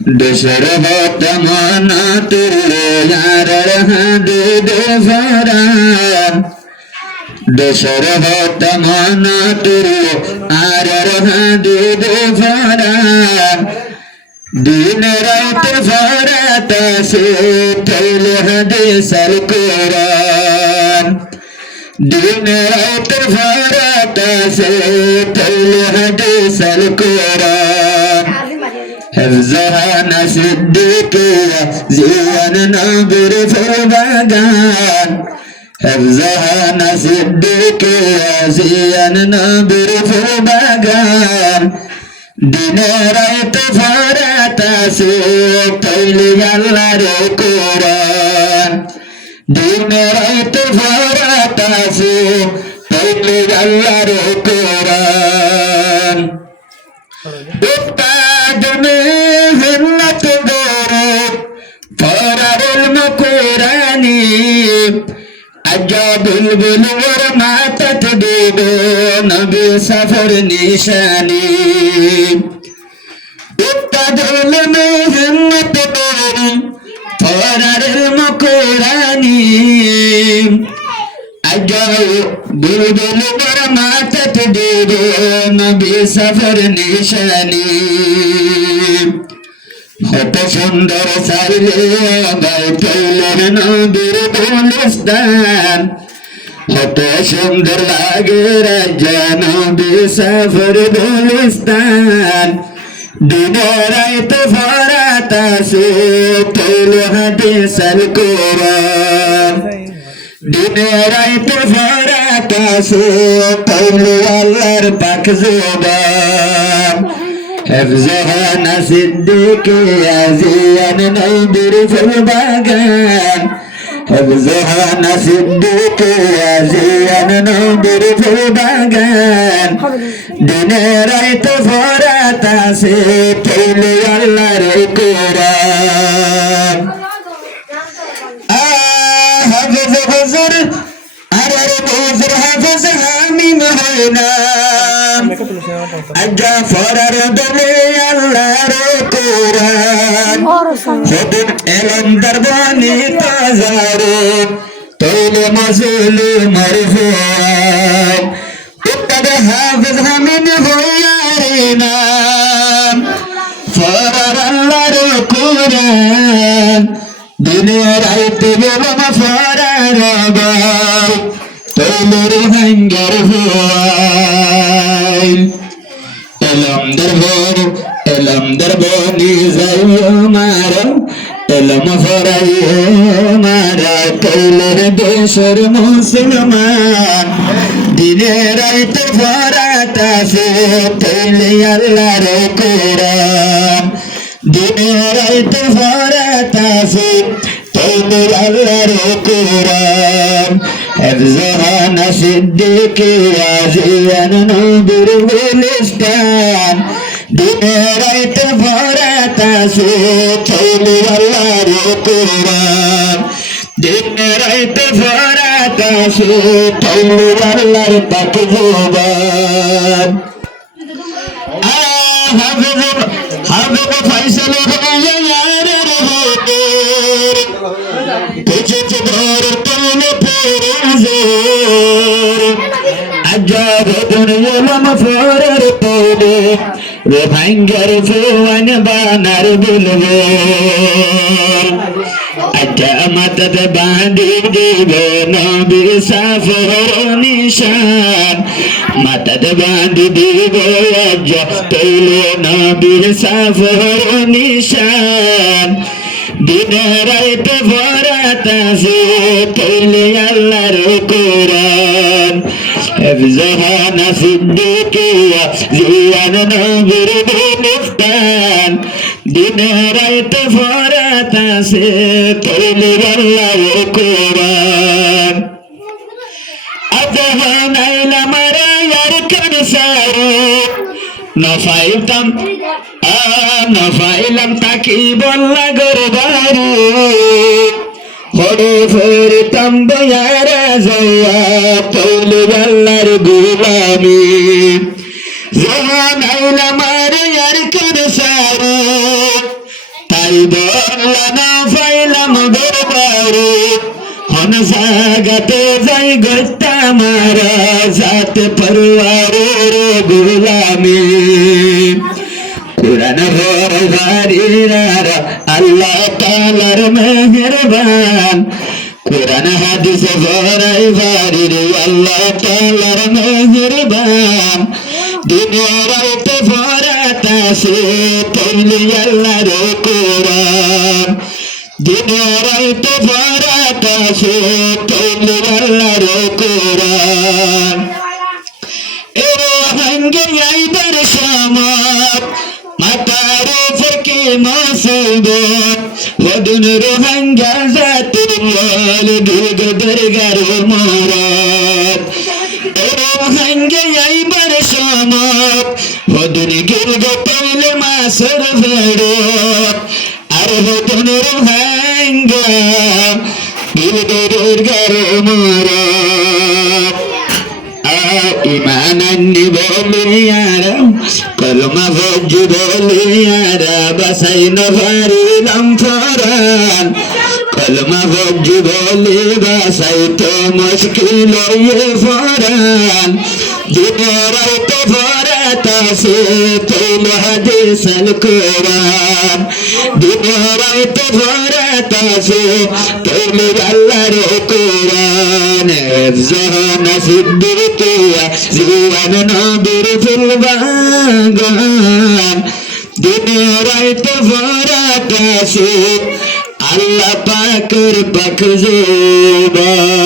দেশের বর্তমান তুলে যারার হাতে দেশরান দেশের বর্তমান তুলে আরার হাতে দেশরান দিন রাত ফরাত সে তৈলে হাদিসের কোরআন দিন রাত ফরাত সে তৈলে হাদিসের কোরআন حفظها صديقية زيننا برفع الباقان حفظها صديقية زيننا برفع الباقان دين رايت فرات سيد طيلي الله القرآن دين رايت فرات سيد طيلي الله القرآن বুলবুল ওর মাথাত দেব নবী সফর নিশানি উত্তাদুল মেহনত করি ফরার মকুরানি আজাও বুলবুল ওর মাথাত দেব নবী সফর নিশানি কত সুন্দর সাইলে গাই পেলেন নবীর গুলিস্তান কত সুন্দর লাগে রাজা নবী সফর গুলিস্তান দিনে রাত ফরাত আসে পেলে হাদিসের কোরআন দিনে রাত ফরাত আসে পেলে আল্লাহর পাক জবান حفظها صديقية زيننا برفع الباقان حفظها صديقية زيننا برفع الباقان دين رايت فرات سيتيلي الله القرآن حفظ حضر أرر بوزر حفظها من هنا আজ্জা ফরার দলে আল্লাহর কোরআন সেদিন এলম দরবানি তাজারে তৈলে মজুলু মরফুআন উত্তর হাফিজ হামিদ হইয়ারে নাম ফরার আল্লাহর কোরআন দিনে রাইতে গেলাম ফরার গায় তৈলের ভাঙ্গার হুয়াই এলম দরবানি যাইও মারা এলম ফরাইও মারা তৈলের দেশের মুসলমান দিনে রাইতে ফরাত আসে তৈলে আল্লাহর কোরআন দিনে রাইতে ফরাত আসে তৈলে আল্লাহর কোরআন حفظها صديقية زيننا بالغلستان دين رايت فرات سيتيلي الله القرآن دين رايت فرات سيتيلي الله التكذوبان حفظ فيصل يا يار الهدير تجت دار عجاب دنيا مفرر طولي وفنجر فوان بانر بالغير أجامت تبادي ديبنا بسافر نشان ما تبادي ديبنا طولنا بسافر نشان দিন রাত ফরাত আসে তৈলে আল্লাহর কোরআন حفظها صديقية زيننا بالغلستان দিন রাত ফরাত আসে তৈলে আল্লাহর কোরআন আজহান আইলা মারা ইয়ার কানসারু নফাইলাম তাকি বল্লা গরবারি হরে ফেরতাম বয়ারা জয়া তৈলে আল্লাহর গুলামি জাহান আইলা মারে ইয়ার কানসারু আল্লাহ না পাইলাম দরবারে হন জাগাতে যাই গত্যা মারা জাতে পরওয়ারের গোলামি কুরআন ভরবারিরা আল্লাহ তাআলার মেহেরবান কুরআন হাদিস ভরাই বারির আল্লাহ তাআলার মেহেরবান দুনিয়া রাতে ভরাতাছে পড়লি আল্লাহর কোরআন দুনিয়া রাতে ভরাতাছে পড়লি আল্লাহর কোরআন এর হাঙ্গে আইবার সময় মাতার ফকি মাসুদ হদুন রোহাঙ্গা জাতুর লাল দুর্গ দরগার মোরাদ এর হাঙ্গে আইবার সময় হদুন গির্গ পাইলে মাসর ভেড় আর হদুন রোহাঙ্গা দুর্গ দরগার মোরাদ ইমান বলিয়ারা কলমা ভজ বলিয়ারা বাসাই নভারিলাম ফরান কলমা ভজ বলি বাসাই তো মুশকিল ফরান দুনিয়ায় তো ফরাতাছে তুল হাদিস আল কোরআন দুনিয়ায় তো ফরাতাছে তুল আল্লাহর কোরআন জাহান সিদ্দিকিয়া জীবন নবীর ফুলবাগান দুনিয়ায় তো ফরাতাছে আল্লাহ পাকের পাক জবান